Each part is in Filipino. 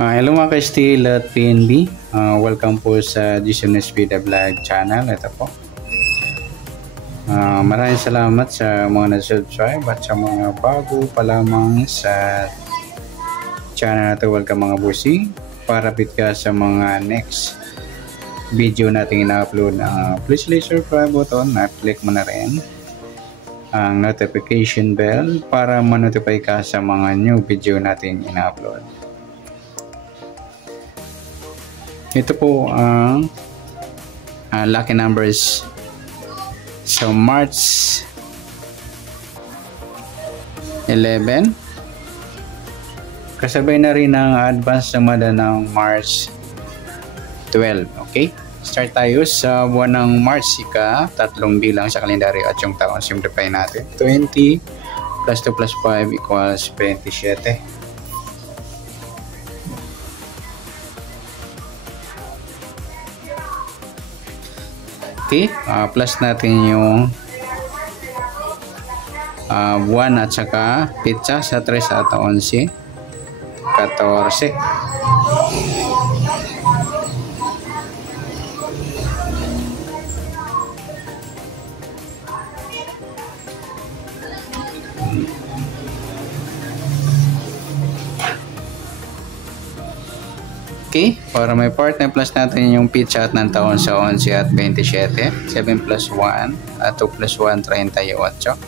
Hello mga ka-Steel at PNB. Welcome po sa Jason Espida Vlog channel. Ito po. Maraming salamat sa mga nag-subscribe at sa mga bago pa lamang sa channel na ito. Welcome mga busi. Para fit ka sa mga next video natin ina-upload. Please like subscribe button at click mo na rin ang notification bell para ma-notify ka sa mga new video natin ina-upload. Ito po ang lucky numbers sa March 11. Kasabay na rin ang advance sumada ng March 12. Okay? Start tayo sa buwan ng March. Tatlong bilang sa kalendaryo at yung taon. Simplify natin. 20 plus 2 plus 5 equals 27. Okay, plus natin yung 1 at saka pitsa sa 3 at 11, 14. Okay, para may partner plus natin yung pitcha at ng taon sa 11 at 27. 7 plus 1 at 2 plus 1, 38.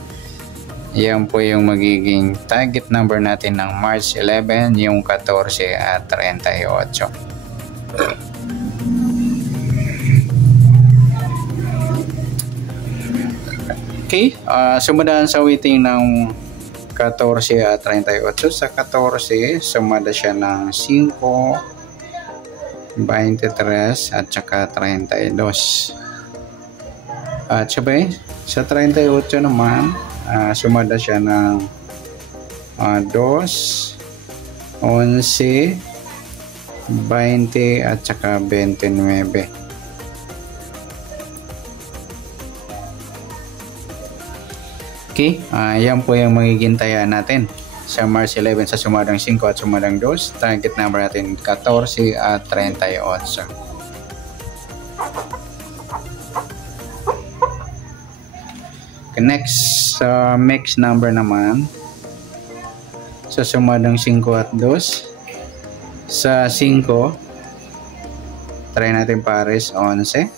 Yan po yung magiging target number natin ng March 11, yung 14 at 38. Okay, sumadaan sa waiting ng 14 at 38. Sa 14, sumada siya ng 5, 23 at saka 32. At sabay, sa 38 naman, sumada siya ng 2, 11, 20 at saka 29. Okay, yan po yung magiging taya natin sa March 11 sa sumadang 5 at sumadang 2. Target number natin 14 at 38. Okay, next sa mix number naman sa sumadang 5 at 2. Sa 5 try natin pares 11,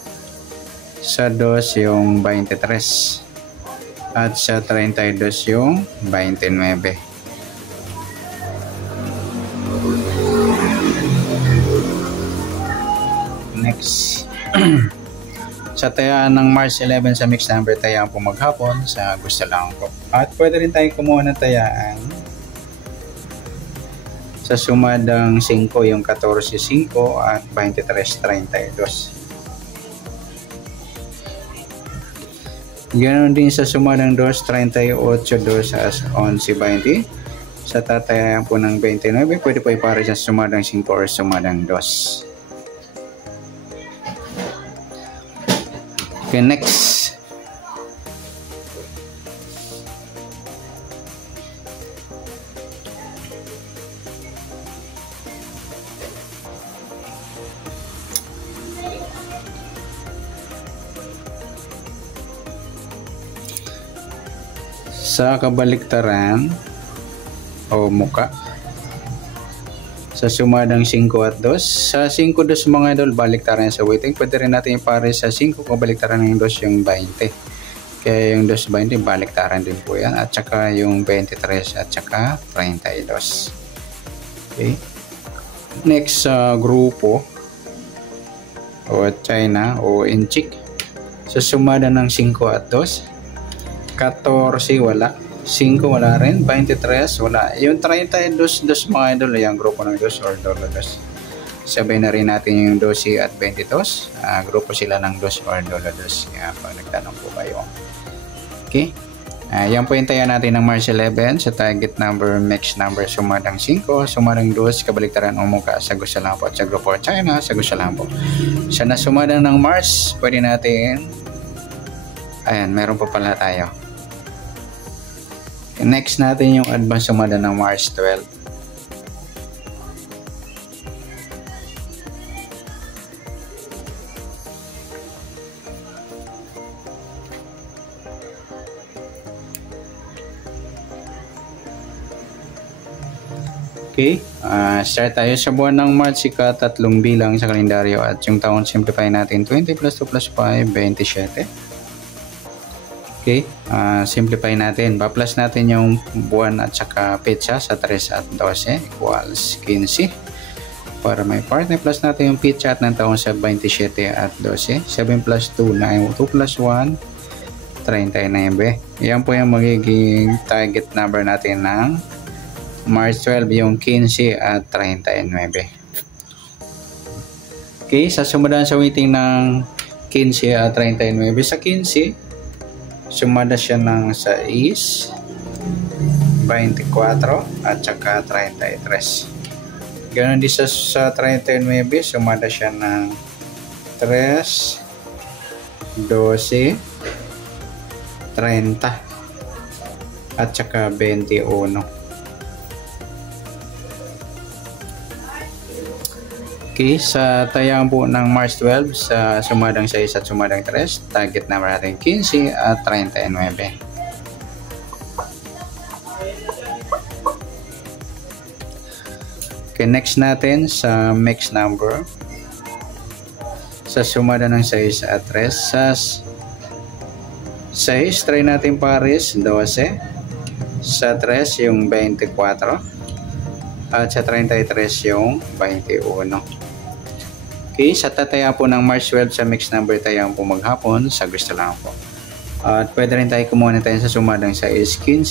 sa 2 yung 23 at sa 32 yung 29. Next sa tayaan ng March 11 sa mixed number, tayaan po maghapon sa gusto lang po. At pwede rin tayong kumuha ng tayaan sa sumadang 5 yung 14, 5 at 23, 32. Ganon din sa sumadang 2, 38, 2 as 11, 20. Sa tatayaan po ng 29, pwede po ipare sa sumadang 5 or sumadang 2. Okay, next. Sa kabaliktaran o muka, sa sumadang 5 at 2. Sa 5, 2 mga idol, baliktaran sa waiting. Pwede rin natin ipare sa 5 kung baliktaran ng 2 yung 20. Kaya yung 2, 20, baliktaran din po yan. At saka yung 23 at saka 32. Okay. Next sa grupo o China o Inchik. Sa sumada ng 5 at 2. 14 wala. 5 wala rin, 23 wala. Yung 32 mga idol, yung grupo ng 2 or dolo 2. Sabay na rin natin yung 12 at 22. Grupo sila ng 2 or dolo 2. Kaya pag nagtanong po kayo. Okay. Yan po yung taya natin ng March 11 sa target number, mix number, sumadang 5, sumadang 2, kabaliktaran umuka sa gusto lang po. At sa grupo China, sa gusto lang po. Sa nasumadang ng March, pwede natin, ayan, meron po pala tayo. Next natin yung advance sumada ng March 12. Okay, start tayo sa buwan ng March, tatlong bilang sa kalendaryo at yung taon simplify natin 20 plus 2 plus 5, 27. Okay, simplify natin. Pa-plus natin yung buwan at saka petsa sa 3 at 12 equals 15. Para may part, plus natin yung petsa at ng taon sa 27 at 12. 7 plus 2, 9, 2 plus 1, 39. Yan po yung magiging target number natin ng March 12, yung 15 at 39. Okay, sa sumunod sa waiting ng 15 at 39. Sa 15, sumada siya ng 6, 24 at saka 33. Ganon din sa 39, sumada siya ng 3, 12, 30 at saka 21. Okay, sa tayang po ng March 12 sa sumadang 6 at sumadang 3, target number natin 15 at 39. Okay, next natin sa mixed number. Sa sumada ng 6 at 3, sa 6, try natin pares 12. Sa 3, yung 24. At sa 33, yung 21. Okay, sa tataya po ng March 12 sa mixed number tayo po maghapon, sa gusto lang po. At pwede rin tayo kumuha tayo sa sumadang 6, 15,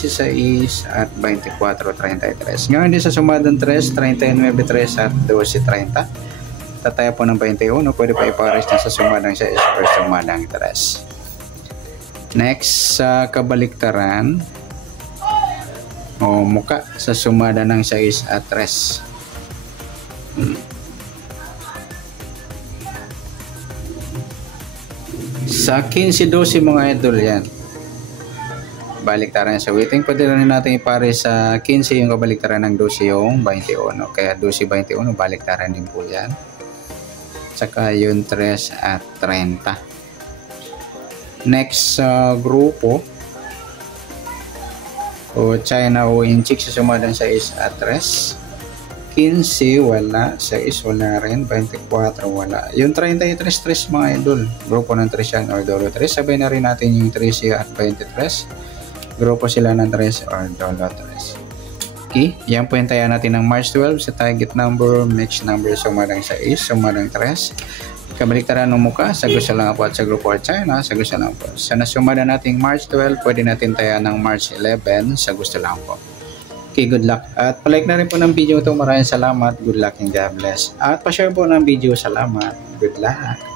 6 at 24, 33. Ngayon din sa sumadang 3, 39, 3 at 12, 30. Tataya po ng 21, pwede pa ipares na sa sumadang 6 or sumadang 3. Next, sa kabaliktaran o muka sa sumada ng 6 at 3. Sa 15-12 mga idol yan. Baliktaran sa waiting. Pwede rin natin ipare sa 15 yung kabaliktaran ng 12 yung 21. Kaya 12-21 baliktaran din po yan. Saka yung 3 at 30. Next grupo o China o Inchik sa sumadang 6 at 3. 15 wala, 6 wala rin, 24 wala. Yung 33 mga idol, grupo ng 3 yan or dolo 3. Sabay na rin natin yung 13 at 23. Grupo sila ng 3 or dolo 3. Okay, yan po yung taya natin ng March 12 sa target number, mixed number, sumadang 6, sumadang 3. Kabaliktaran ng muka, sa gusto lang po at sa grupo at China, sa gusto lang po. Sa nasumada nating March 12, pwede natin taya ng March 11, sa gusto lang po. Okay, good luck. At palike na rin po ng video ito. Maraming salamat. Good luck and God bless. At pa-share po ng video. Salamat. Good luck.